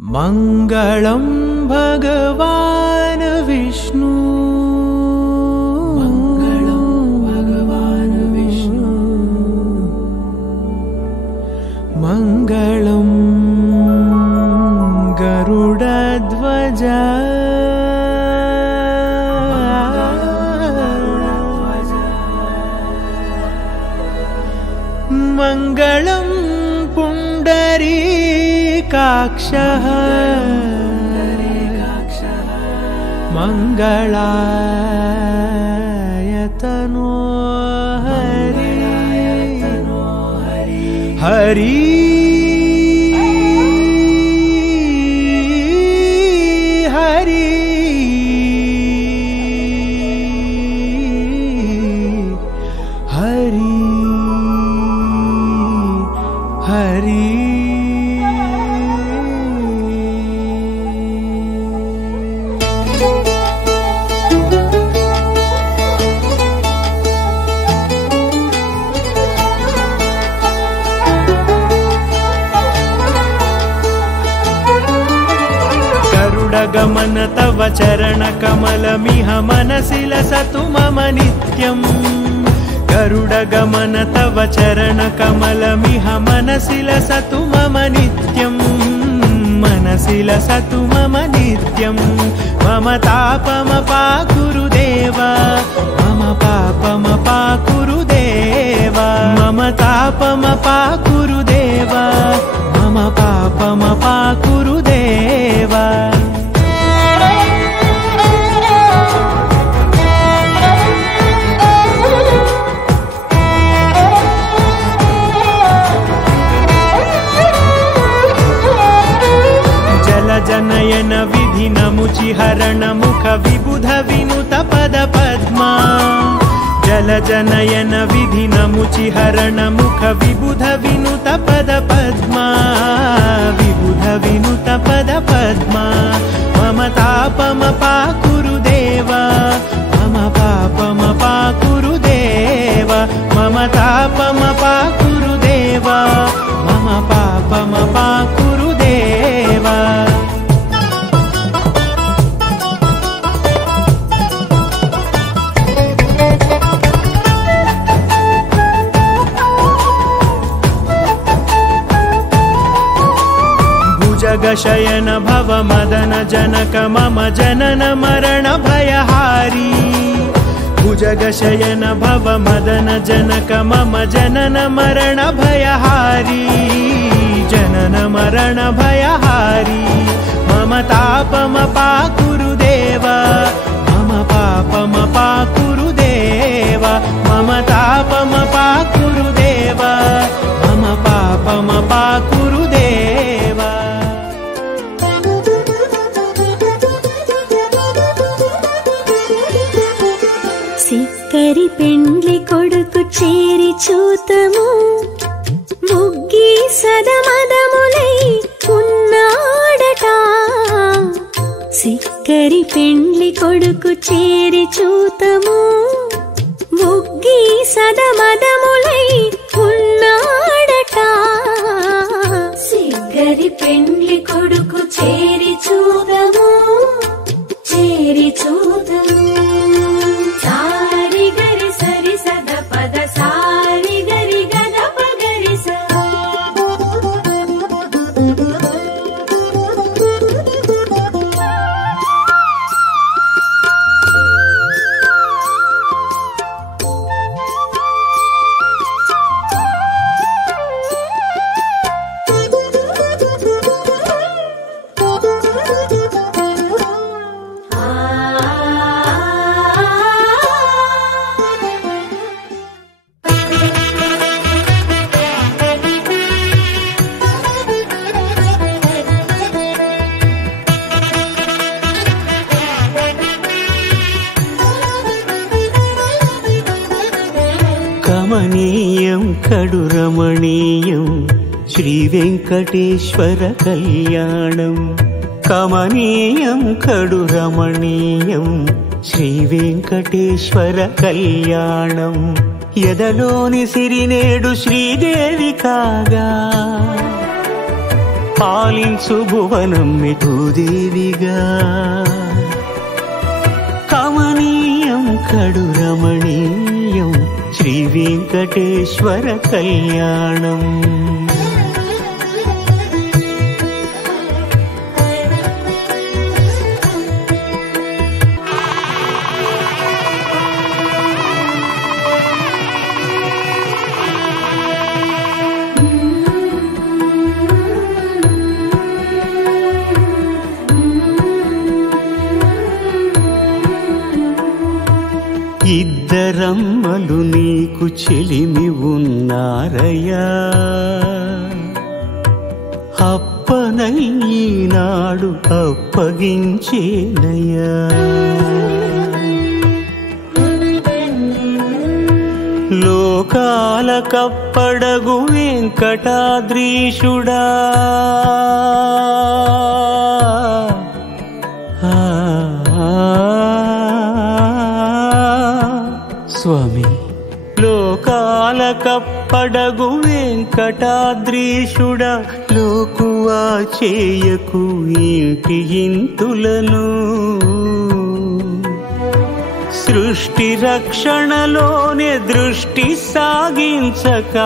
मंगलम भगवान विष्णु, मंगलम भगवान विष्णु, मंगलम गरुडध्वज, मंगलम पुंडरीकाक्षः, मंगलायतनो हरि हरि हरि हरि हरि। गरुडगमन तव चरण कमलमिह मनसि लसतु मम नित्यम्, गरुडगमन तव चरण कमलमिह मनसि लसतु मम नित्यम्, मनसि लसतु मम नित्यम्। मम तापमपाकुरु देव, मम पापमपाकुरु देव, मम तापमपाकुरु देव, मम पापमपाकुरु देव। जनयन विधिन मुचिहरण मुख विबुध विनुत पद पद्मा, जल जनयन विधिन मुचिहरण मुख विबुध विनुत पद पद्मा, विबुध विनुत पद पद्मा। मम तापमपाकुरु देव, मम पापमपाकुरु देव, मम तापमपाकुरु देव, मम पापमपाकुरु देव। जगशयन भव मदन जनक मम जनन मरण भयहारी, भुजगशयन भव मदन जनक मम जनन मरण भयहारी, जनन मरण भयहारी। मम तापमपाकुरु देव, मम पापमपाकुरु देव, मम तापमपाकुरु देव, मम पापमपाकुरु देव। సిక్కరి పెండ్లి కొడుకు చేరి చూతము, ముగ్గి సదమదములై ఉన్నాడట, సిక్కరి పెండ్లి కొడుకు చేరి చూతము, ముగ్గి సదమదములై ఉన్నాడట, సిక్కరి పెండ్లి కొడుకు చేరి చూతము, చేరి చూతము। కమనీయం కడు రమణీయం శ్రీ వెంకటేశ్వర కళ్యాణం, కమనీయం కడు రమణీయం శ్రీ వెంకటేశ్వర కళ్యాణం। ఎదలోని సిరినేడు శ్రీదేవి కాగా, పాలించు భువనమ్మె భూదేవిగా. కమనీయం కడు రమణీయం శ్రీ వెంకటేశ్వర కళ్యాణం. ఇద్దరమ్మలు నీకు చెలిమి ఉన్నారయ్యా, అప్పనయ్యనాడు అప్పగించేనయ్యా. లోకాల కప్పడగు వెంకటాద్రీషుడా, స్వామి లోకాల కప్పడగు వెంకటాద్రీషుడా, లోకువా చేయకు ఇంటి ఇంతులను. సృష్టి రక్షణలోనే దృష్టి సాగించక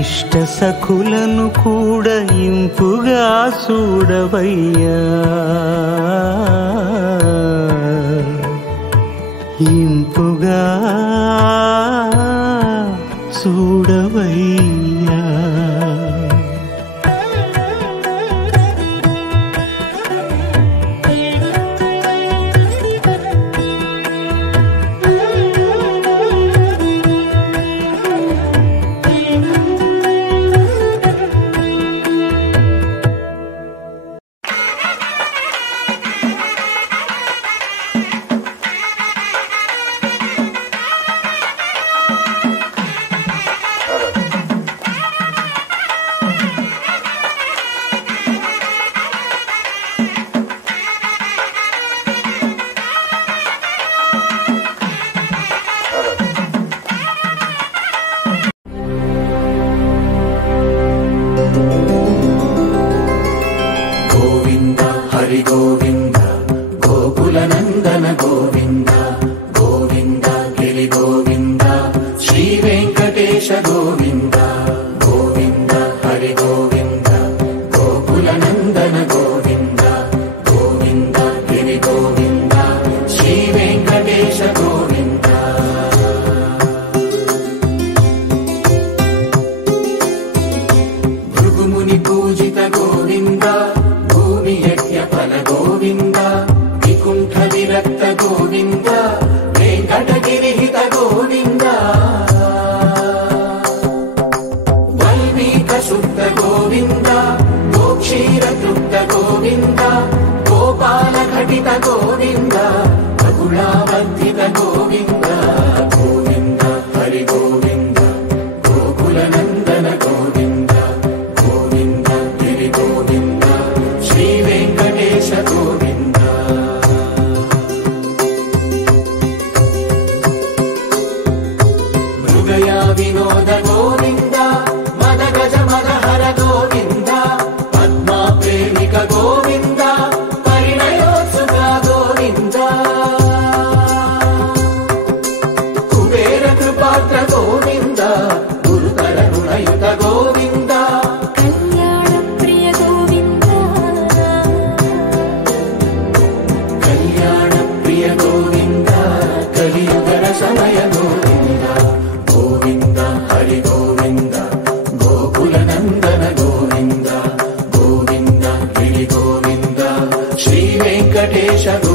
ఇష్ట సఖులను కూడా ఇంపుగా చూడవయ్యా, ఇంపుగా చూడవయ్యా. Venkatesha